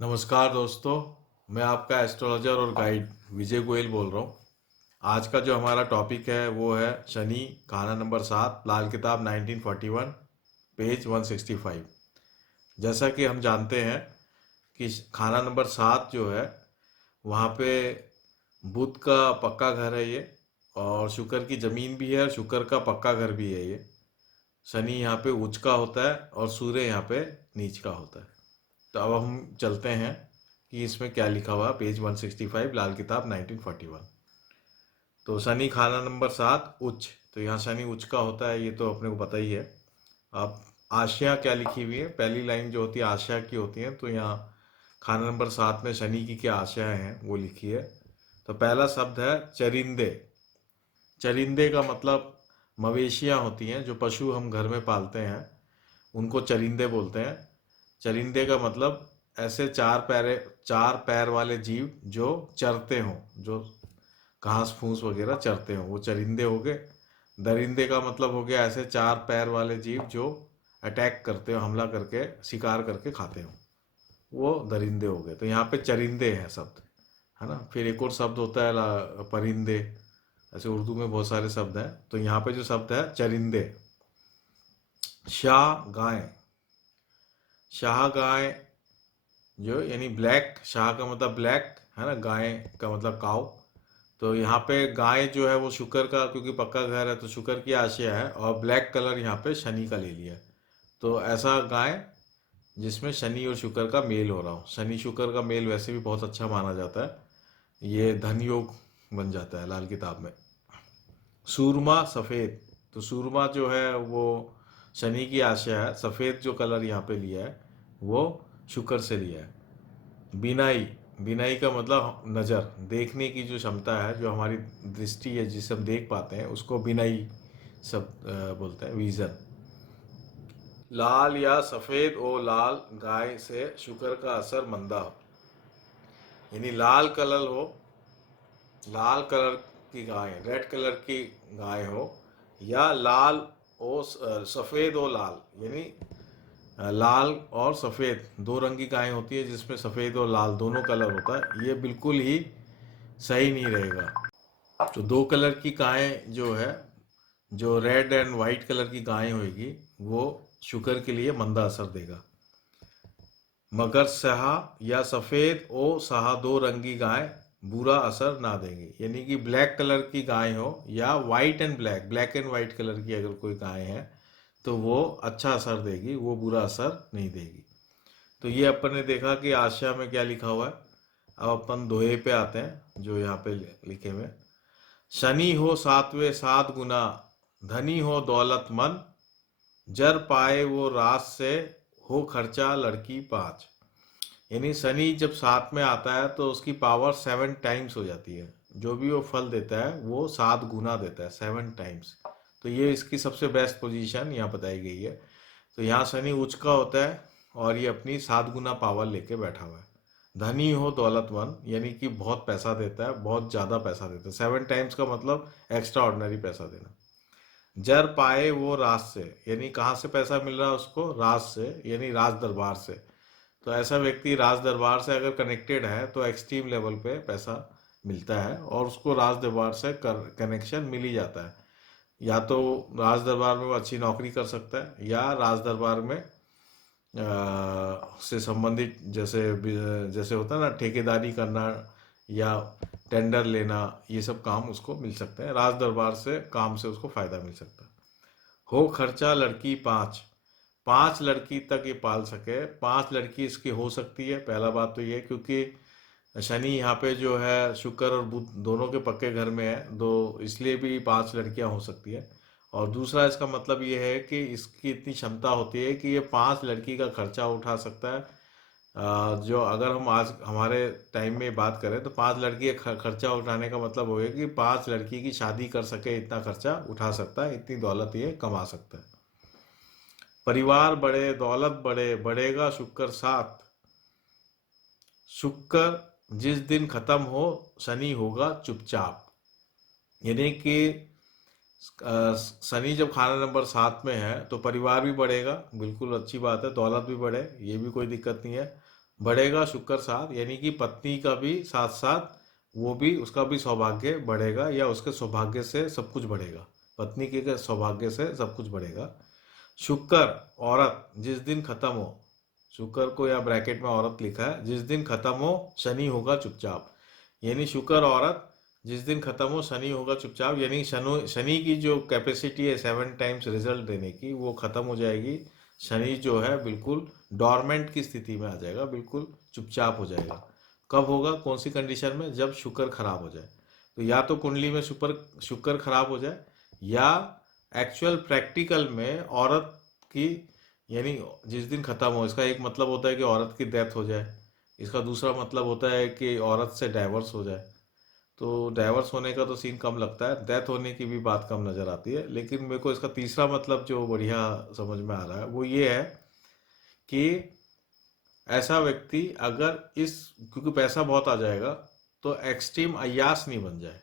नमस्कार दोस्तों। मैं आपका एस्ट्रोलॉजर और गाइड विजय गोयल बोल रहा हूँ। आज का जो हमारा टॉपिक है वो है शनि, खाना नंबर 7, लाल किताब 1941, पेज 165। जैसा कि हम जानते हैं कि खाना नंबर 7 जो है वहाँ पे बुध का पक्का घर है ये, और शुक्र की ज़मीन भी है और शुक्र का पक्का घर भी है ये। शनि यहाँ पे उच्च का होता है और सूर्य यहाँ पे नीच का होता है। तो अब हम चलते हैं कि इसमें क्या लिखा हुआ है। पेज 165, लाल किताब 1941। तो शनि खाना नंबर 7 उच्च। तो यहाँ शनि उच्च का होता है, ये तो अपने को पता ही है। अब आशया क्या लिखी हुई है, पहली लाइन जो होती है आशया की होती है, तो यहाँ खाना नंबर 7 में शनि की क्या आशयाएं हैं वो लिखी है। तो पहला शब्द है चरिंदे। चरिंदे का मतलब मवेशियाँ होती हैं, जो पशु हम घर में पालते हैं उनको चरिंदे बोलते हैं। चरिंदे का मतलब ऐसे चार पैर वाले जीव जो चरते हों, जो घास फूस वगैरह चरते हों, वो चरिंदे हो गए। दरिंदे का मतलब हो गया ऐसे चार पैर वाले जीव जो अटैक करते हो, हमला करके शिकार करके खाते हो, वो दरिंदे हो गए। तो यहाँ पे चरिंदे हैं शब्द, है ना। फिर एक और शब्द होता है परिंदे। ऐसे उर्दू में बहुत सारे शब्द हैं, तो यहाँ पे जो शब्द है चरिंदे। शाह गाय। शाह गाय जो यानी ब्लैक, शाह का मतलब ब्लैक है ना, गाय का मतलब काव। तो यहाँ पे गाय जो है वो शुक्र का, क्योंकि पक्का घर है तो शुक्र की आशया है, और ब्लैक कलर यहाँ पे शनि का ले लिया है। तो ऐसा गाय जिसमें शनि और शुक्र का मेल हो रहा हो। शनि शुक्र का मेल वैसे भी बहुत अच्छा माना जाता है, ये धन योग बन जाता है लाल किताब में। सूरमा सफ़ेद। तो सूरमा जो है वो शनि की आशा है, सफ़ेद जो कलर यहाँ पे लिया है वो शुक्र से लिया है। बिनाई। बिनाई का मतलब नज़र, देखने की जो क्षमता है, जो हमारी दृष्टि है जिसे हम देख पाते हैं उसको बिनाई सब बोलते हैं, विजन। लाल या सफ़ेद ओ लाल गाय से शुक्र का असर मंदा हो, यानी लाल कलर हो, लाल कलर की गाय, रेड कलर की गाय हो, या लाल ओ सफ़ेद ओ लाल, यानी लाल और सफ़ेद दो रंग की गाय होती है जिसमें सफ़ेद और लाल दोनों कलर होता है, ये बिल्कुल ही सही नहीं रहेगा। तो दो कलर की गाय जो है, जो रेड एंड वाइट कलर की गाय होगी, वो शुक्र के लिए मंदा असर देगा। मगर सहा या सफ़ेद ओ सहा दो रंगी गाय बुरा असर ना देंगी, यानी कि ब्लैक कलर की गाय हो या white and black, black and white colour की अगर कोई गाय है तो वो अच्छा असर देगी, वो बुरा असर नहीं देगी। तो ये अपन ने देखा कि आशा में क्या लिखा हुआ है। अब अपन दोहे पे आते हैं जो यहाँ पे लिखे हुए हैं। शनि हो सातवें 7 गुना, धनी हो दौलतमंद, जर पाए वो रात से, हो खर्चा लड़की 5। यानी शनि जब 7 में आता है तो उसकी पावर 7 टाइम्स हो जाती है, जो भी वो फल देता है वो 7 गुना देता है, 7 टाइम्स। तो ये इसकी सबसे बेस्ट पोजीशन यहाँ बताई गई है। तो यहाँ शनि उच्च का होता है और ये अपनी 7 गुना पावर लेके बैठा हुआ है। धनी हो दौलतमंद, यानी कि बहुत पैसा देता है, बहुत ज़्यादा पैसा देता है, 7 टाइम्स का मतलब एक्स्ट्रा ऑर्डिनरी पैसा देना। जर पाए वो राज से, यानी कहाँ से पैसा मिल रहा है उसको, राज से, यानी राज दरबार से। तो ऐसा व्यक्ति राज दरबार से अगर कनेक्टेड है तो एक्सट्रीम लेवल पे पैसा मिलता है, और उसको राज दरबार से कनेक्शन मिल ही जाता है। या तो राज दरबार में वो अच्छी नौकरी कर सकता है, या राज दरबार में से संबंधित जैसे जैसे होता है ना, ठेकेदारी करना या टेंडर लेना, ये सब काम उसको मिल सकते हैं। राज दरबार से काम से उसको फायदा मिल सकता है। हो खर्चा लड़की 5। 5 लड़की तक ये पाल सके, 5 लड़की इसकी हो सकती है। पहला बात तो ये, क्योंकि शनि यहाँ पे जो है शुक्र और बुध दोनों के पक्के घर में है, दो, इसलिए भी 5 लड़कियां हो सकती है। और दूसरा इसका मतलब ये है कि इसकी इतनी क्षमता होती है कि ये 5 लड़की का खर्चा उठा सकता है। जो अगर हम आज हमारे टाइम में बात करें तो 5 लड़की का खर्चा उठाने का मतलब हो गया कि 5 लड़की की शादी कर सके, इतना खर्चा उठा सकता है, इतनी दौलत ये कमा सकता है। परिवार बढ़े, दौलत बढ़े, बढ़ेगा शुक्र 7। शुक्र जिस दिन खत्म हो, शनि होगा चुपचाप। यानी कि शनि जब खाना नंबर 7 में है तो परिवार भी बढ़ेगा, बिल्कुल अच्छी बात है, दौलत भी बढ़े, ये भी कोई दिक्कत नहीं है। बढ़ेगा शुक्र साथ, यानी कि पत्नी का भी साथ साथ वो भी, उसका भी सौभाग्य बढ़ेगा, या उसके सौभाग्य से सब कुछ बढ़ेगा। पत्नी के सौभाग्य से सब कुछ बढ़ेगा। शुक्र औरत जिस दिन खत्म हो, शुक्र को या ब्रैकेट में औरत लिखा है, जिस दिन खत्म हो शनि होगा चुपचाप। यानी शुक्र औरत जिस दिन खत्म हो शनि होगा चुपचाप, यानी शनि शनि की जो कैपेसिटी है 7 टाइम्स रिजल्ट देने की वो खत्म हो जाएगी। शनि जो है बिल्कुल डॉर्मेंट की स्थिति में आ जाएगा, बिल्कुल चुपचाप हो जाएगा। कब होगा, कौन सी कंडीशन में, जब शुक्र खराब हो जाए। तो या तो कुंडली में शुक्र शुक्र खराब हो जाए, या एक्चुअल प्रैक्टिकल में औरत की, यानी जिस दिन खत्म हो, इसका एक मतलब होता है कि औरत की डेथ हो जाए, इसका दूसरा मतलब होता है कि औरत से डाइवर्स हो जाए। तो डाइवर्स होने का तो सीन कम लगता है, डेथ होने की भी बात कम नज़र आती है, लेकिन मेरे को इसका तीसरा मतलब जो बढ़िया समझ में आ रहा है वो ये है कि ऐसा व्यक्ति अगर इस, क्योंकि पैसा बहुत आ जाएगा, तो एक्सट्रीम अय्यास नहीं बन जाए।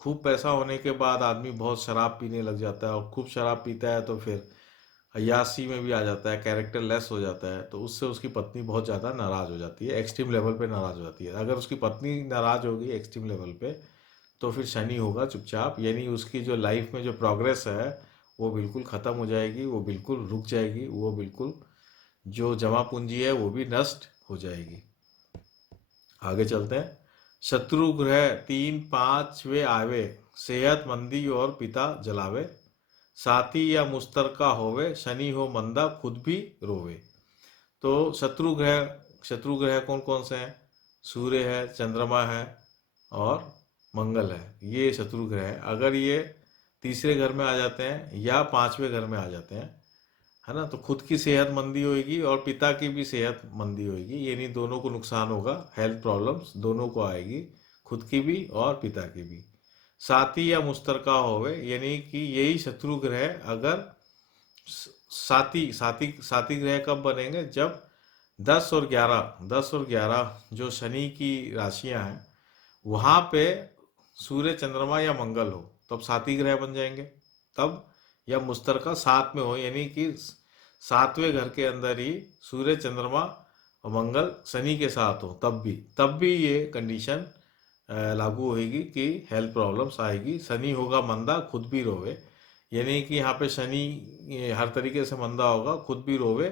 खूब पैसा होने के बाद आदमी बहुत शराब पीने लग जाता है, और खूब शराब पीता है तो फिर अय्याशी में भी आ जाता है, कैरेक्टर लेस हो जाता है, तो उससे उसकी पत्नी बहुत ज़्यादा नाराज़ हो जाती है, एक्सट्रीम लेवल पे नाराज़ हो जाती है। अगर उसकी पत्नी नाराज़ होगी एक्सट्रीम लेवल पे, तो फिर शनि होगा चुपचाप, यानी उसकी जो लाइफ में जो प्रोग्रेस है वो बिल्कुल ख़त्म हो जाएगी, वो बिल्कुल रुक जाएगी, वो बिल्कुल जो जमा पूंजी है वो भी नष्ट हो जाएगी। आगे चलते हैं। शत्रु ग्रह 3 5वें आवे, सेहत मंदी और पिता जलावे, साथी या मुस्तरका होवे, शनि हो मंदा खुद भी रोवे। तो शत्रु ग्रह कौन कौन से हैं? सूर्य है, चंद्रमा है, और मंगल है। ये शत्रु ग्रह है। अगर ये तीसरे घर में आ जाते हैं या 5वें घर में आ जाते हैं, है ना, तो खुद की सेहत मंदी होगी और पिता की भी सेहत मंदी होगी, यानी दोनों को नुकसान होगा, हेल्थ प्रॉब्लम्स दोनों को आएगी, खुद की भी और पिता की भी। साथी या मुश्तरका होवे, यानी कि यही शत्रु ग्रह अगर साथी साथी साथी ग्रह कब बनेंगे, जब 10 और 11 जो शनि की राशियां हैं वहां पे सूर्य चंद्रमा या मंगल हो, तब साथी ग्रह बन जाएंगे। तब या मुश्तरका साथ में हो, यानी कि 7वें घर के अंदर ही सूर्य चंद्रमा और मंगल शनि के साथ हो, तब भी ये कंडीशन लागू होगी कि हेल्थ प्रॉब्लम्स आएगी। शनि होगा मंदा खुद भी रोवे, यानी कि यहाँ पे शनि हर तरीके से मंदा होगा, खुद भी रोवे,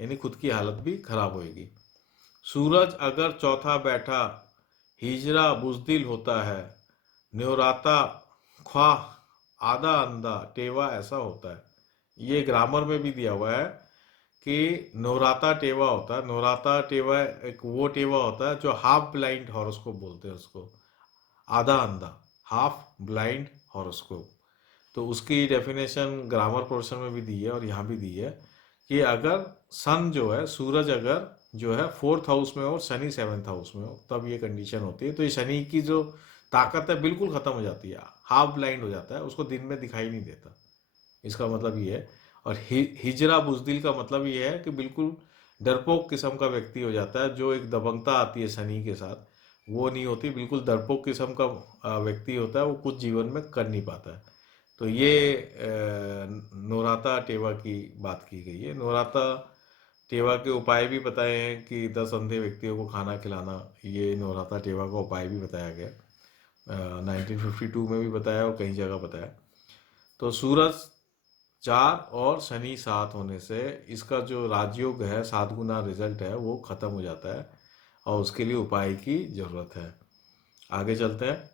यानी खुद की हालत भी खराब होगी। सूरज अगर चौथा बैठा, हिजरा बुजदिल होता है, न्योराता ख्वाह आधा अंधा टेवा ऐसा होता है। ये ग्रामर में भी दिया हुआ है कि नौराता टेवा होता है। नौराता टेवा एक वो टेवा होता है जो हाफ ब्लाइंड हॉरोस्कोप बोलते हैं उसको, आधा अंधा, हाफ ब्लाइंड हॉरोस्कोप। तो उसकी डेफिनेशन ग्रामर पोर्शन में भी दी है और यहाँ भी दी है कि अगर सन जो है, सूरज अगर जो है 4th हाउस में हो और शनि 7th हाउस में हो, तब ये कंडीशन होती है। तो ये शनि की जो ताकत है बिल्कुल खत्म हो जाती है, हाफ ब्लाइंड हो जाता है, उसको दिन में दिखाई नहीं देता। इसका मतलब ये है। और हिजरा बुजदिल का मतलब ये है कि बिल्कुल डरपोक किस्म का व्यक्ति हो जाता है, जो एक दबंगता आती है शनि के साथ वो नहीं होती, बिल्कुल डरपोक किस्म का व्यक्ति होता है, वो कुछ जीवन में कर नहीं पाता है। तो ये नौराता टेवा की बात की गई है। नौराता टेवा के उपाय भी बताए हैं कि 10 अंधे व्यक्तियों को खाना खिलाना, ये नौराता टेवा का उपाय भी बताया गया। 1952 में भी बताया और कई जगह बताया। तो सूरज 4 और शनि 7 होने से इसका जो राजयोग है, 7 गुना रिजल्ट है, वो खत्म हो जाता है, और उसके लिए उपाय की जरूरत है। आगे चलते हैं।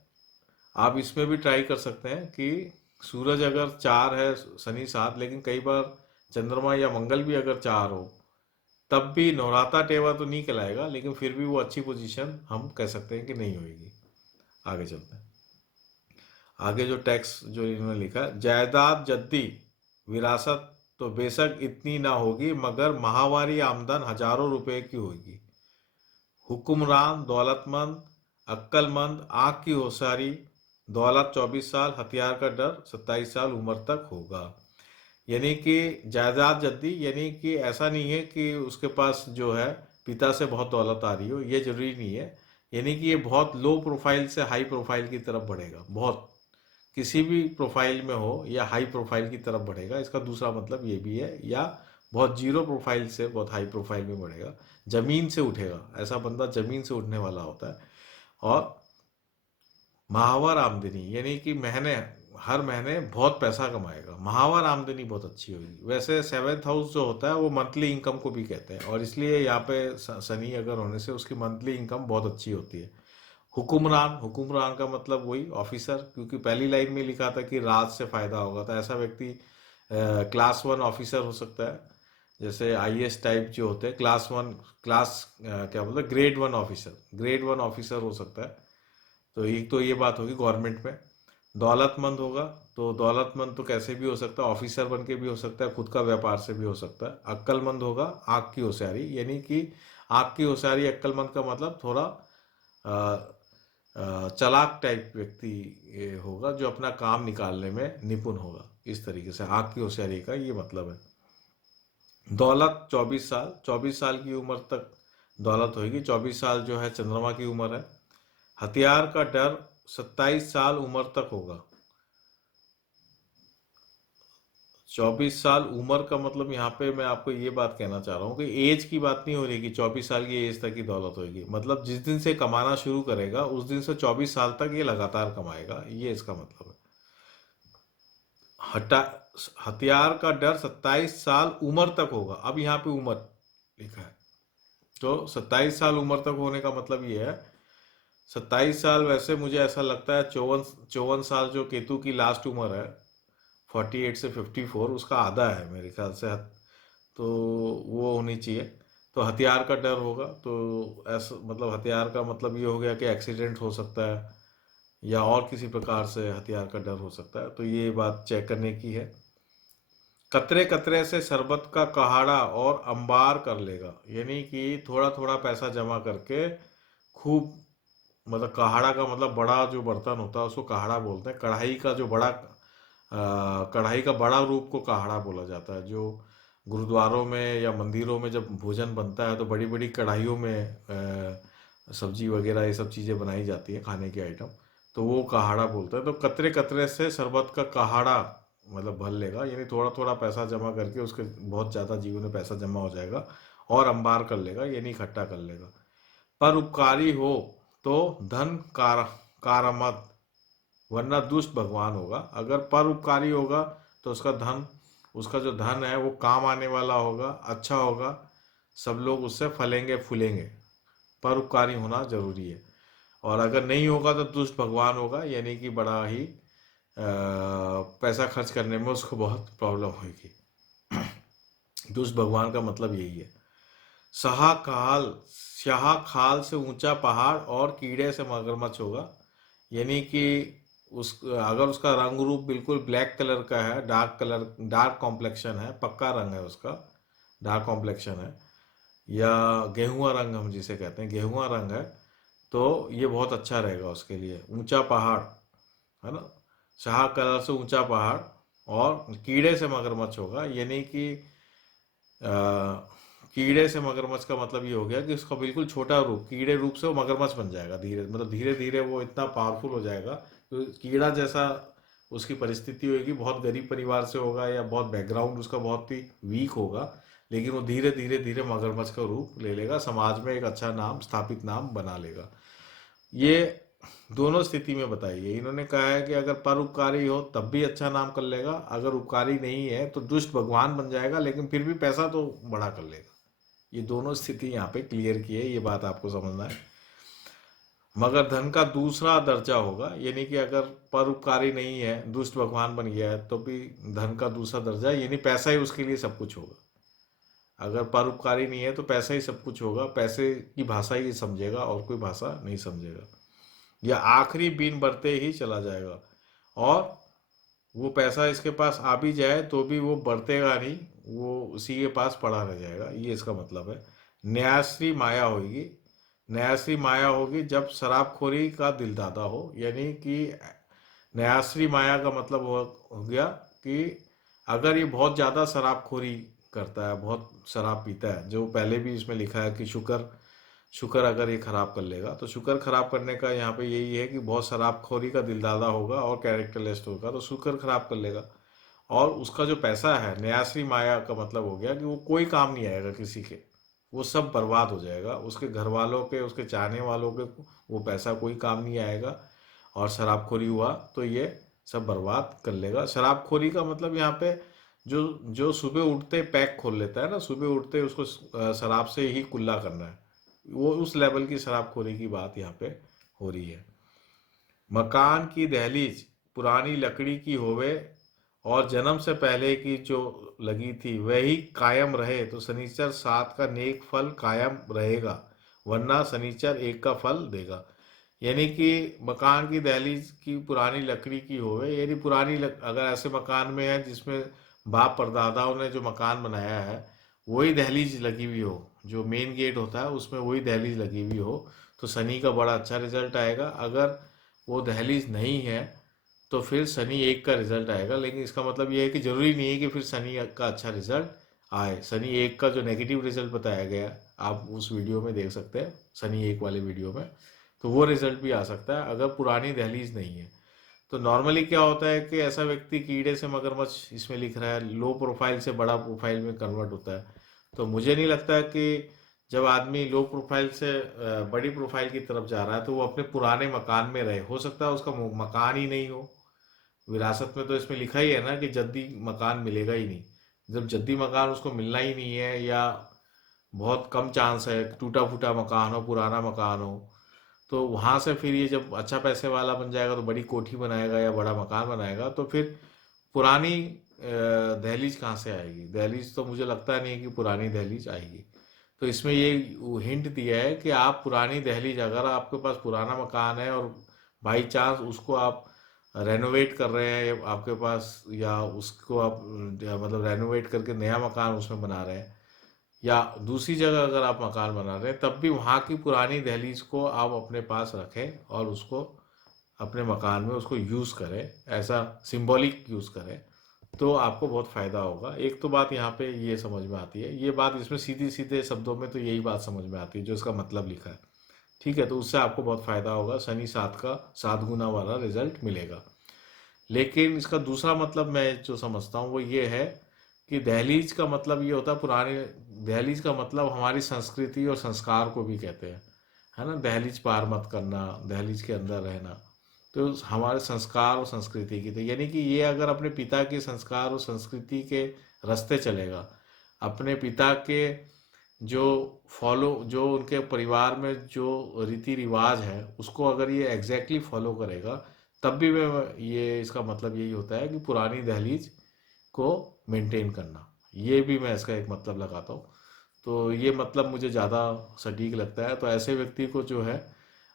आप इसमें भी ट्राई कर सकते हैं कि सूरज अगर 4 है, शनि 7, लेकिन कई बार चंद्रमा या मंगल भी अगर 4 हो, तब भी नौराता टेवा तो नहीं कहलाएगा, लेकिन फिर भी वो अच्छी पोजीशन हम कह सकते हैं कि नहीं होगी। आगे चलते हैं। आगे जो टैक्स जो इन्होंने लिखा है, जायदाद जद्दी विरासत तो बेशक इतनी ना होगी, मगर माहवारी आमदन हजारों रुपए की होगी। हुक्मरान दौलतमंद अक्लमंद, आँख की होशियारी, दौलत 24 साल, हथियार का डर 27 साल उम्र तक होगा। यानी कि जायदाद जद्दी, यानी कि ऐसा नहीं है कि उसके पास जो है पिता से बहुत दौलत आ रही हो, ये जरूरी नहीं है। यानी कि ये बहुत लो प्रोफाइल से हाई प्रोफाइल की तरफ बढ़ेगा, बहुत किसी भी प्रोफाइल में हो या हाई प्रोफाइल की तरफ बढ़ेगा, इसका दूसरा मतलब ये भी है। या बहुत जीरो प्रोफाइल से बहुत हाई प्रोफाइल में बढ़ेगा, जमीन से उठेगा, ऐसा बंदा जमीन से उठने वाला होता है। और माहवार आमदनी यानी कि महीने, हर महीने बहुत पैसा कमाएगा, माहवार आमदनी बहुत अच्छी होगी। वैसे सेवेंथ हाउस जो होता है वो मंथली इनकम को भी कहते हैं, और इसलिए यहाँ पे शनि अगर होने से उसकी मंथली इनकम बहुत अच्छी होती है। हुकुमरान, हुकुमरान का मतलब वही ऑफिसर, क्योंकि पहली लाइन में लिखा था कि राज से फायदा होगा, तो ऐसा व्यक्ति क्लास वन ऑफिसर हो सकता है। जैसे आईएएस टाइप जो होते हैं, क्लास वन, क्लास क्या बोलते हैं, grade one officer, grade one officer हो सकता है। तो एक तो ये बात होगी गवर्नमेंट में। दौलतमंद होगा, तो दौलतमंद तो कैसे भी हो सकता है, ऑफिसर बन के भी हो सकता है, खुद का व्यापार से भी हो सकता है। अक्लमंद होगा, आँख की होशियारी, यानी कि आँख की होशियारी, अक्लमंद का मतलब थोड़ा चालाक टाइप व्यक्ति ये होगा, जो अपना काम निकालने में निपुण होगा। इस तरीके से आँख की होशियारी का ये मतलब है। दौलत 24 साल, 24 साल की उम्र तक दौलत होगी। 24 साल जो है चंद्रमा की उम्र है। हथियार का डर 27 साल उम्र तक होगा। 24 साल उम्र का मतलब यहाँ पे मैं आपको ये बात कहना चाह रहा हूँ कि एज की बात नहीं हो रही कि 24 साल की एज तक ही दौलत होगी, मतलब जिस दिन से कमाना शुरू करेगा उस दिन से 24 साल तक ये लगातार कमाएगा, ये इसका मतलब है। हटा हथियार का डर 27 साल उम्र तक होगा, अब यहाँ पे उम्र लिखा है, तो 27 साल उम्र तक होने का मतलब ये है। 27 साल, वैसे मुझे ऐसा लगता है 54 54 साल जो केतु की लास्ट उम्र है, 48 से 54, उसका आधा है मेरे ख्याल से, तो वो होनी चाहिए। तो हथियार का डर होगा, तो ऐसा मतलब हथियार का मतलब ये हो गया कि एक्सीडेंट हो सकता है, या और किसी प्रकार से हथियार का डर हो सकता है, तो ये बात चेक करने की है। कतरे कतरे से शरबत का कहाड़ा और अंबार कर लेगा, यानी कि थोड़ा थोड़ा पैसा जमा करके खूब, मतलब कहाड़ा का मतलब बड़ा जो बर्तन होता है उसको कहाड़ा बोलते हैं। कढ़ाई का जो बड़ा कढ़ाई का बड़ा रूप को कहाड़ा बोला जाता है। जो गुरुद्वारों में या मंदिरों में जब भोजन बनता है तो बड़ी बड़ी कढ़ाइयों में सब्जी वगैरह ये सब चीज़ें बनाई जाती है, खाने के आइटम, तो वो कहाड़ा बोलते हैं। तो कतरे कतरे से शरबत का कहाड़ा मतलब भर लेगा, यानी थोड़ा थोड़ा पैसा जमा करके उसके बहुत ज़्यादा जीवन में पैसा जमा हो जाएगा, और अंबार कर लेगा यानी इकट्ठा कर लेगा। पर उपकारी हो तो धन कारामद, वरना दुष्ट भगवान होगा। अगर परोपकारी होगा तो उसका धन, उसका जो धन है वो काम आने वाला होगा, अच्छा होगा, सब लोग उससे फलेंगे फूलेंगे। परोपकारी होना जरूरी है। और अगर नहीं होगा तो दुष्ट भगवान होगा, यानी कि बड़ा ही पैसा खर्च करने में उसको बहुत प्रॉब्लम होगी। दुष्ट भगवान का मतलब यही है। सहाकाल, स्याह खाल से ऊंचा पहाड़ और कीड़े से मगरमच्छ होगा, यानी कि उस अगर उसका रंग रूप बिल्कुल ब्लैक कलर का है, डार्क कलर, डार्क कॉम्प्लेक्शन है, पक्का रंग है उसका, डार्क कॉम्प्लेक्शन है, या गेहुआ रंग हम जिसे कहते हैं, गेहुआ रंग है, तो ये बहुत अच्छा रहेगा उसके लिए। ऊंचा पहाड़ है ना, शाह कलर से ऊंचा पहाड़, और कीड़े से मगरमच्छ होगा, यानी कि अ, कीड़े से मगरमच्छ का मतलब ये हो गया कि उसका बिल्कुल छोटा रूप, कीड़े रूप से वो मगरमच्छ बन जाएगा, धीरे मतलब धीरे धीरे वो इतना पावरफुल हो जाएगा, तो कीड़ा जैसा उसकी परिस्थिति होगी, बहुत गरीब परिवार से होगा या बहुत बैकग्राउंड उसका बहुत ही वीक होगा, लेकिन वो धीरे धीरे धीरे मगरमच्छ का रूप ले लेगा, समाज में एक अच्छा नाम, स्थापित नाम बना लेगा। ये दोनों स्थिति में बताई है। इन्होंने कहा है कि अगर परोपकारी हो तब भी अच्छा नाम कर लेगा, अगर उपकारी नहीं है तो दुष्ट भगवान बन जाएगा, लेकिन फिर भी पैसा तो बड़ा कर लेगा। ये दोनों स्थिति यहाँ पे क्लियर की है, ये बात आपको समझना है। मगर धन का दूसरा दर्जा होगा, यानी कि अगर परोपकारी नहीं है, दुष्ट भगवान बन गया है, तो भी धन का दूसरा दर्जा है, यानी पैसा ही उसके लिए सब कुछ होगा। अगर परोपकारी नहीं है तो पैसा ही सब कुछ होगा, पैसे की भाषा ही समझेगा और कोई भाषा नहीं समझेगा। या आखिरी बीन बढ़ते ही चला जाएगा, और वो पैसा इसके पास आ भी जाए तो भी वो बढ़तेगा नहीं, वो उसी के पास पड़ा रह जाएगा, ये इसका मतलब है। न्यासी माया होगी, न्यासी माया होगी जब शराबखोरी का दिलदादा हो, यानी कि न्यासी माया का मतलब हो गया कि अगर ये बहुत ज़्यादा शराबखोरी करता है, बहुत शराब पीता है, जो पहले भी इसमें लिखा है कि शुक्र, शुक्र अगर ये खराब कर लेगा, तो शुक्र खराब करने का यहाँ पे यही है कि बहुत शराबखोरी का दिलदादा होगा और कैरेक्टरलेस होगा, तो शुक्र खराब कर लेगा। और उसका जो पैसा है न्यासी माया का मतलब हो गया कि वो कोई काम नहीं आएगा किसी के, वो सब बर्बाद हो जाएगा, उसके घर वालों के, उसके चाहने वालों के वो पैसा कोई काम नहीं आएगा। और शराबखोरी हुआ तो ये सब बर्बाद कर लेगा। शराबखोरी का मतलब यहाँ पे जो जो सुबह उठते पैक खोल लेता है ना, सुबह उठते उसको शराब से ही कुल्ला करना है, वो उस लेवल की शराबखोरी की बात यहाँ पे हो रही है। मकान की दहलीज पुरानी लकड़ी की होवे और जन्म से पहले की जो लगी थी वही कायम रहे तो शनिचर 7 का नेक फल कायम रहेगा, वरना शनिचर 1 का फल देगा। यानी कि मकान की दहलीज की पुरानी लकड़ी की होवे, यानी अगर ऐसे मकान में है जिसमें बाप परदादाओं ने जो मकान बनाया है वही दहलीज लगी हुई हो, जो मेन गेट होता है उसमें वही दहलीज लगी हुई हो, तो शनि का बड़ा अच्छा रिजल्ट आएगा। अगर वो दहलीज नहीं है तो फिर शनि 1 का रिजल्ट आएगा। लेकिन इसका मतलब ये है कि जरूरी नहीं है कि फिर शनि का अच्छा रिजल्ट आए। शनि 1 का जो नेगेटिव रिजल्ट बताया गया आप उस वीडियो में देख सकते हैं, शनि 1 वाले वीडियो में, तो वो रिजल्ट भी आ सकता है अगर पुरानी दहलीज नहीं है। तो नॉर्मली क्या होता है कि ऐसा व्यक्ति कीड़े से मगरमच्छ इसमें लिख रहा है, लो प्रोफाइल से बड़ा प्रोफाइल में कन्वर्ट होता है। तो मुझे नहीं लगता कि जब आदमी लो प्रोफाइल से बड़ी प्रोफाइल की तरफ जा रहा है तो वो अपने पुराने मकान में रहे। हो सकता है उसका मकान ही नहीं हो। विरासत में तो इसमें लिखा ही है ना कि जद्दी मकान मिलेगा ही नहीं। जब जद्दी मकान उसको मिलना ही नहीं है, या बहुत कम चांस है, टूटा फूटा मकान हो, पुराना मकान हो, तो वहां से फिर ये जब अच्छा पैसे वाला बन जाएगा तो बड़ी कोठी बनाएगा या बड़ा मकान बनाएगा, तो फिर पुरानी दहलीज कहाँ से आएगी? दहलीज तो मुझे लगता नहीं है कि पुरानी दहलीज आएगी। तो इसमें ये हिंट दिया है कि आप पुरानी दहलीज, अगर आपके पास पुराना मकान है और बाई चांस उसको आप रेनोवेट कर रहे हैं, या आपके पास, या उसको आप मतलब रेनोवेट करके नया मकान उसमें बना रहे हैं, या दूसरी जगह अगर आप मकान बना रहे हैं, तब भी वहाँ की पुरानी दहलीज को आप अपने पास रखें और उसको अपने मकान में उसको यूज़ करें, ऐसा सिंबॉलिक यूज़ करें, तो आपको बहुत फ़ायदा होगा। एक तो बात यहाँ पे ये समझ में आती है, ये बात इसमें सीधी सीधे शब्दों में तो यही बात समझ में आती है जो इसका मतलब लिखा है। ठीक है, तो उससे आपको बहुत फ़ायदा होगा, शनि 7 का 7 गुना वाला रिजल्ट मिलेगा। लेकिन इसका दूसरा मतलब मैं जो समझता हूँ वो ये है कि दहलीज का मतलब ये होता है पुरानी, दहलीज का मतलब हमारी संस्कृति और संस्कार को भी कहते हैं, है ना। दहलीज पार मत करना, दहलीज के अंदर रहना, तो हमारे संस्कार और संस्कृति की, तो यानी कि ये अगर अपने पिता के संस्कार और संस्कृति के रास्ते चलेगा, अपने पिता के जो जो उनके परिवार में जो रीति रिवाज है उसको अगर ये एग्जैक्टली फॉलो करेगा, तब भी मैं ये इसका मतलब यही होता है कि पुरानी दहलीज को मेंटेन करना, ये भी मैं इसका एक मतलब लगाता हूँ। तो ये मतलब मुझे ज़्यादा सटीक लगता है। तो ऐसे व्यक्ति को जो है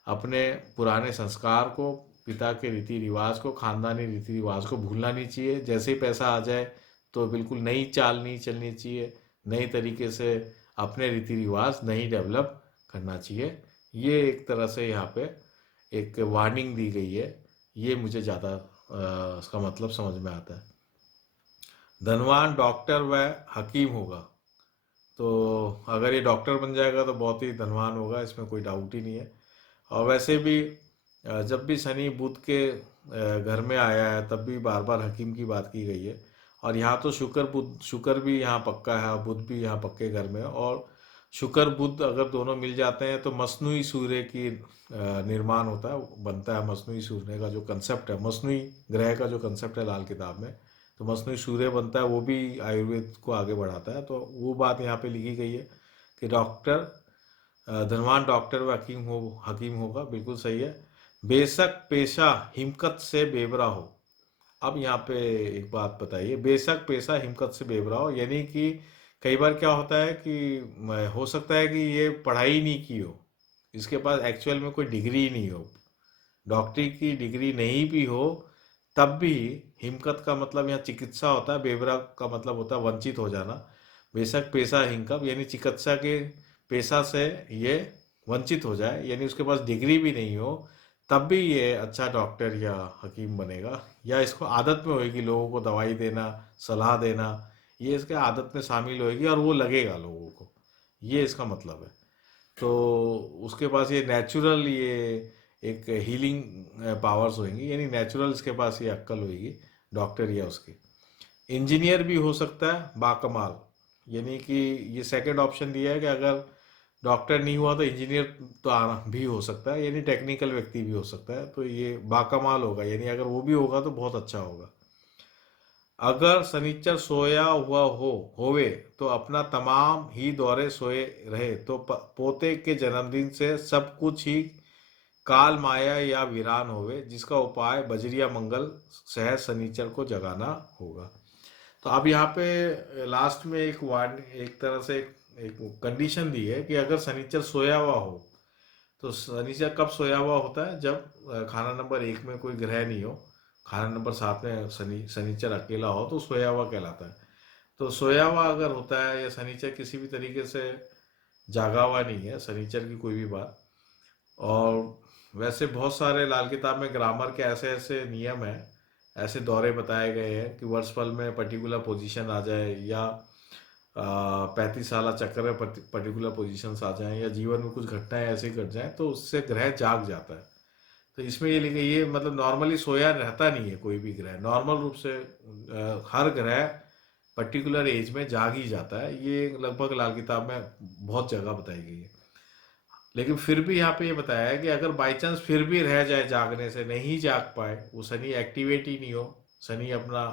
अपने पुराने संस्कार को, पिता के रीति रिवाज को, खानदानी रीति रिवाज को भूलना नहीं चाहिए। जैसे ही पैसा आ जाए तो बिल्कुल नई चाल नहीं चलनी चाहिए, नई तरीके से अपने रीति रिवाज नहीं डेवलप करना चाहिए। ये एक तरह से यहाँ पे एक वार्निंग दी गई है। ये मुझे ज़्यादा इसका मतलब समझ में आता है। धनवान डॉक्टर व हकीम होगा, तो अगर ये डॉक्टर बन जाएगा तो बहुत ही धनवान होगा, इसमें कोई डाउट ही नहीं है। और वैसे भी जब भी शनि बुध के घर में आया है तब भी बार बार हकीम की बात की गई है। और यहाँ तो शुक्र भी यहाँ पक्का है और बुध भी यहाँ पक्के घर में है। और शुक्र बुध अगर दोनों मिल जाते हैं तो मसनूई सूर्य की निर्माण होता है, बनता है। मसनूई सूर्य का जो कंसेप्ट है, मसनूई ग्रह का जो कंसेप्ट है लाल किताब में, तो मसनूई सूर्य बनता है, वो भी आयुर्वेद को आगे बढ़ाता है। तो वो बात यहाँ पे लिखी गई है कि धनवान डॉक्टर व हकीम होगा, बिल्कुल सही है। बेशक पेशा हिमकत से बेवरा हो। अब यहाँ पे एक बात बताइए, बेशक पेशा हिमकत से बेवरा हो, यानी कि कई बार क्या होता है कि हो सकता है कि ये पढ़ाई नहीं की हो, इसके पास एक्चुअल में कोई डिग्री नहीं हो, डॉक्टरी की डिग्री नहीं भी हो, तब भी हिमकत का मतलब यहाँ चिकित्सा होता है, बेवरा का मतलब होता है वंचित हो जाना। बेशक पेशा हिमकत यानी चिकित्सा के पेशा से ये वंचित हो जाए, यानी उसके पास डिग्री भी नहीं हो, तब भी ये अच्छा डॉक्टर या हकीम बनेगा। या इसको आदत में होगी लोगों को दवाई देना, सलाह देना, ये इसके आदत में शामिल होगी और वो लगेगा लोगों को, ये इसका मतलब है। तो उसके पास ये नेचुरल, ये एक हीलिंग पावर्स होंगी, यानी नेचुरल इसके पास ये अक्ल होगी डॉक्टर या उसकी। इंजीनियर भी हो सकता है बाकमाल, यानी कि ये सेकंड ऑप्शन दिया है कि अगर डॉक्टर नहीं हुआ तो इंजीनियर तो आना भी हो सकता है, यानी टेक्निकल व्यक्ति भी हो सकता है, तो ये बाकमाल होगा, यानी अगर वो भी होगा तो बहुत अच्छा होगा। अगर शनिचर सोया हुआ होवे तो अपना तमाम ही दौरे सोए रहे, तो पोते के जन्मदिन से सब कुछ ही काल माया या वीरान होवे, जिसका उपाय बजरिया मंगल सहज शनिचर को जगाना होगा। तो अब यहाँ पे लास्ट में एक वार्ड, एक तरह से एक कंडीशन दी है कि अगर शनिचर सोया हुआ हो, तो शनिचर कब सोया हुआ होता है? जब खाना नंबर 1 में कोई ग्रह नहीं हो, खाना नंबर 7 में शनिचर अकेला हो, तो सोया हुआ कहलाता है। तो सोया हुआ अगर होता है या शनिचर किसी भी तरीके से जागा हुआ नहीं है, शनिचर की कोई भी बात। और वैसे बहुत सारे लाल किताब में ग्रामर के ऐसे ऐसे नियम हैं, ऐसे दौरे बताए गए हैं कि वर्षफल में पर्टिकुलर पोजीशन आ जाए, या 35 साल चक्कर में पर्टिकुलर पोजीशंस आ जाएं, या जीवन में कुछ घटनाएं ऐसे घट जाएं तो उससे ग्रह जाग जाता है। तो इसमें ये लिखा, ये मतलब नॉर्मली सोया रहता नहीं है कोई भी ग्रह, नॉर्मल रूप से हर ग्रह पर्टिकुलर एज में जाग ही जाता है। ये लगभग लाल किताब में बहुत जगह बताई गई है। लेकिन फिर भी यहाँ पे ये बताया है कि अगर बाई चांस फिर भी रह जाए, जागने से नहीं जाग पाए, वो शनि एक्टिवेट ही नहीं हो, शनि अपना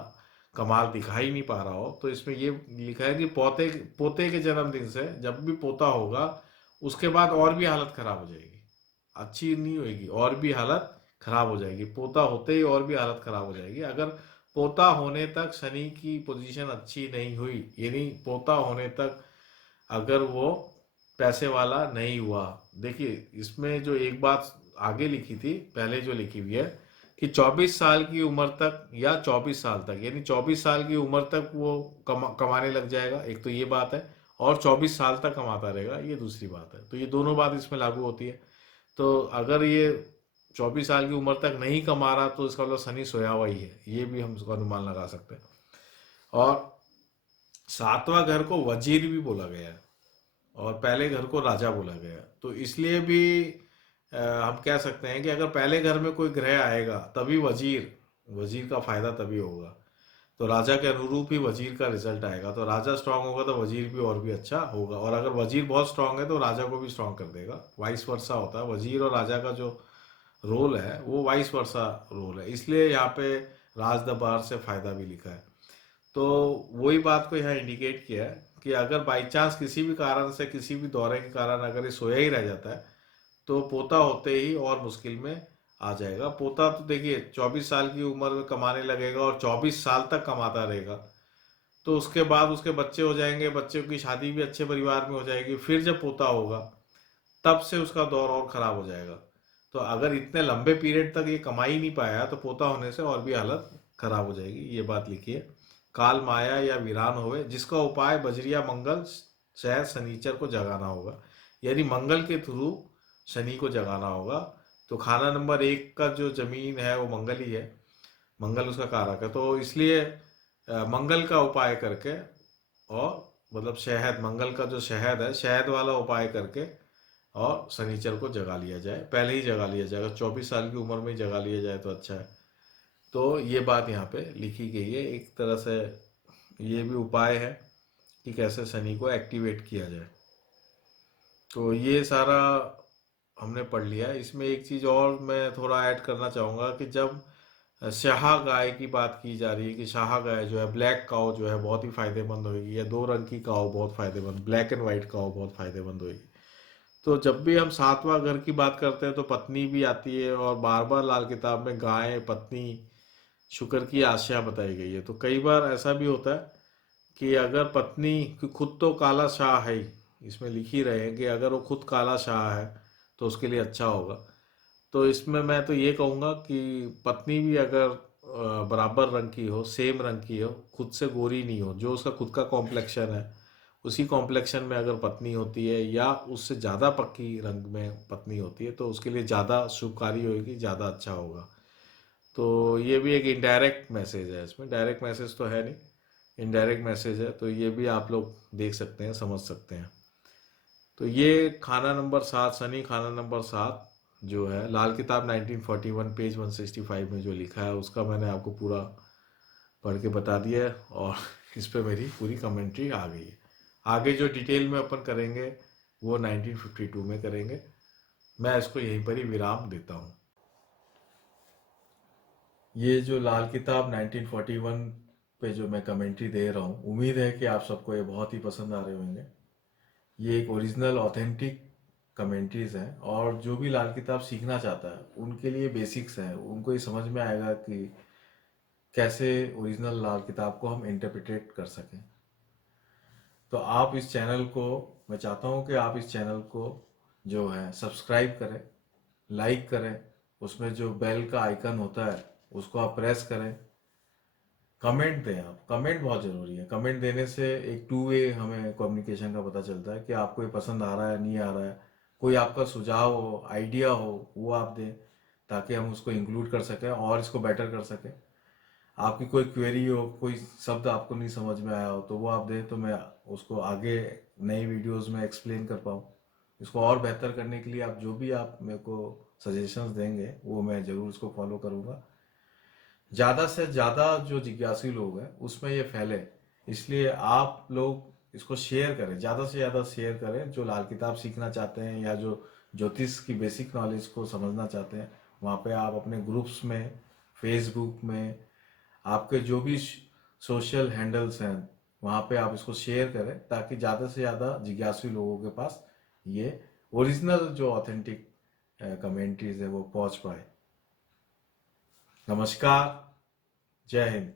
कमाल दिखा ही नहीं पा रहा हो, तो इसमें ये लिखा है कि पोते पोते के जन्मदिन से जब भी पोता होगा उसके बाद और भी हालत खराब हो जाएगी, अच्छी नहीं होगी, और भी हालत खराब हो जाएगी, पोता होते ही और भी हालत खराब हो जाएगी। अगर पोता होने तक शनि की पोजीशन अच्छी नहीं हुई, यानी पोता होने तक अगर वो पैसे वाला नहीं हुआ। देखिए इसमें जो एक बात आगे लिखी थी, पहले जो लिखी हुई है कि 24 साल की उम्र तक या 24 साल तक, यानी 24 साल की उम्र तक वो कमाने लग जाएगा, एक तो ये बात है, और 24 साल तक कमाता रहेगा, ये दूसरी बात है। तो ये दोनों बात इसमें लागू होती है। तो अगर ये 24 साल की उम्र तक नहीं कमा रहा तो इसका मतलब शनि सोया हुआ ही है, ये भी हम इसका अनुमान लगा सकते हैं। और 7वां घर को वजीर भी बोला गया है, और पहले घर को राजा बोला गया, तो इसलिए भी हम कह सकते हैं कि अगर पहले घर में कोई ग्रह आएगा तभी वजीर वजीर का फायदा तभी होगा। तो राजा के अनुरूप ही वजीर का रिजल्ट आएगा, तो राजा स्ट्रांग होगा तो वजीर भी और भी अच्छा होगा, और अगर वजीर बहुत स्ट्रांग है तो राजा को भी स्ट्रांग कर देगा, वाइस वर्सा होता है, वजीर और राजा का जो रोल है वो वाइस वर्सा रोल है, इसलिए यहाँ पे राज दरबार से फायदा भी लिखा है। तो वही बात को यहाँ इंडिकेट किया है कि अगर बाई चांस किसी भी कारण से, किसी भी दौरे के कारण अगर ये सोया ही रह जाता है, तो पोता होते ही और मुश्किल में आ जाएगा। पोता तो देखिए 24 साल की उम्र में कमाने लगेगा और 24 साल तक कमाता रहेगा, तो उसके बाद उसके बच्चे हो जाएंगे, बच्चे की शादी भी अच्छे परिवार में हो जाएगी, फिर जब पोता होगा तब से उसका दौर और खराब हो जाएगा। तो अगर इतने लंबे पीरियड तक ये कमा ही नहीं पाया तो पोता होने से और भी हालत खराब हो जाएगी, ये बात लिखी है। काल माया या वीरान होवे, जिसका उपाय बजरिया मंगल शहर शनिचर को जगाना होगा, यानी मंगल के थ्रू शनि को जगाना होगा। तो खाना नंबर 1 का जो जमीन है वो मंगल ही है, मंगल उसका कारक है, तो इसलिए मंगल का उपाय करके, और मतलब शहद, मंगल का जो शहद है, शहद वाला उपाय करके और शनिचर को जगा लिया जाए, पहले ही जगा लिया जाएगा, 24 साल की उम्र में ही जगा लिया जाए तो अच्छा है। तो ये बात यहाँ पे लिखी गई है, एक तरह से ये भी उपाय है कि कैसे शनि को एक्टिवेट किया जाए। तो ये सारा हमने पढ़ लिया है। इसमें एक चीज़ और मैं थोड़ा ऐड करना चाहूँगा कि जब शाह गाय की बात की जा रही है कि शाह गाय जो है, ब्लैक काऊ जो है बहुत ही फायदेमंद होगी, या 2 रंग की काऊ बहुत फायदेमंद, ब्लैक एंड वाइट काऊ बहुत फायदेमंद होगी। तो जब भी हम 7वां घर की बात करते हैं तो पत्नी भी आती है, और बार बार लाल किताब में गाय, पत्नी, शुक्र की आशा बताई गई है। तो कई बार ऐसा भी होता है कि अगर पत्नी खुद तो काला शाह है ही, इसमें लिख ही रहे हैं कि अगर वो खुद काला शाह है तो उसके लिए अच्छा होगा। तो इसमें मैं तो ये कहूँगा कि पत्नी भी अगर बराबर रंग की हो, सेम रंग की हो, खुद से गोरी नहीं हो, जो उसका खुद का कॉम्प्लेक्शन है उसी कॉम्प्लेक्शन में अगर पत्नी होती है, या उससे ज़्यादा पक्की रंग में पत्नी होती है, तो उसके लिए ज़्यादा शुभकारी होगी, ज़्यादा अच्छा होगा। तो ये भी एक इनडायरेक्ट मैसेज है, इसमें डायरेक्ट मैसेज तो है नहीं, इनडायरेक्ट मैसेज है, तो ये भी आप लोग देख सकते हैं, समझ सकते हैं। तो ये खाना नंबर 7, शनि खाना नंबर 7 जो है लाल किताब 1941 पेज 165 में जो लिखा है उसका मैंने आपको पूरा पढ़ के बता दिया और इस पे मेरी पूरी कमेंट्री आ गई है। आगे जो डिटेल में अपन करेंगे वो 1952 में करेंगे। मैं इसको यहीं पर ही विराम देता हूँ। ये जो लाल किताब 1941 पे जो मैं कमेंट्री दे रहा हूँ, उम्मीद है कि आप सबको ये बहुत ही पसंद आ रहे होंगे। ये एक ओरिजिनल ऑथेंटिक कमेंट्रीज हैं और जो भी लाल किताब सीखना चाहता है उनके लिए बेसिक्स हैं, उनको ये समझ में आएगा कि कैसे ओरिजिनल लाल किताब को हम इंटरप्रिटेट कर सकें। तो आप इस चैनल को, मैं चाहता हूँ कि आप इस चैनल को जो है सब्सक्राइब करें, लाइक करें, उसमें जो बेल का आइकन होता है उसको आप प्रेस करें, कमेंट दें। आप कमेंट बहुत ज़रूरी है। कमेंट देने से एक टू वे हमें कम्युनिकेशन का पता चलता है कि आपको ये पसंद आ रहा है नहीं आ रहा है। कोई आपका सुझाव हो, आइडिया हो, वो आप दें ताकि हम उसको इंक्लूड कर सकें और इसको बेटर कर सकें। आपकी कोई क्वेरी हो, कोई शब्द आपको नहीं समझ में आया हो तो वो आप दें तो मैं उसको आगे नई वीडियोस में एक्सप्लेन कर पाऊँ। इसको और बेहतर करने के लिए आप जो भी आप मेरे को सजेशंस देंगे वो मैं ज़रूर उसको फॉलो करूँगा। ज़्यादा से ज़्यादा जो जिज्ञासु लोग हैं उसमें ये फैले, इसलिए आप लोग इसको शेयर करें, ज़्यादा से ज़्यादा शेयर करें। जो लाल किताब सीखना चाहते हैं या जो ज्योतिष की बेसिक नॉलेज को समझना चाहते हैं, वहाँ पे आप अपने ग्रुप्स में, फेसबुक में, आपके जो भी सोशल हैंडल्स हैं वहाँ पे आप इसको शेयर करें ताकि ज़्यादा से ज़्यादा जिज्ञासु लोगों के पास ये ओरिजिनल जो ऑथेंटिक कमेंट्रीज है वो पहुँच पाए। नमस्कार, जय हिंद।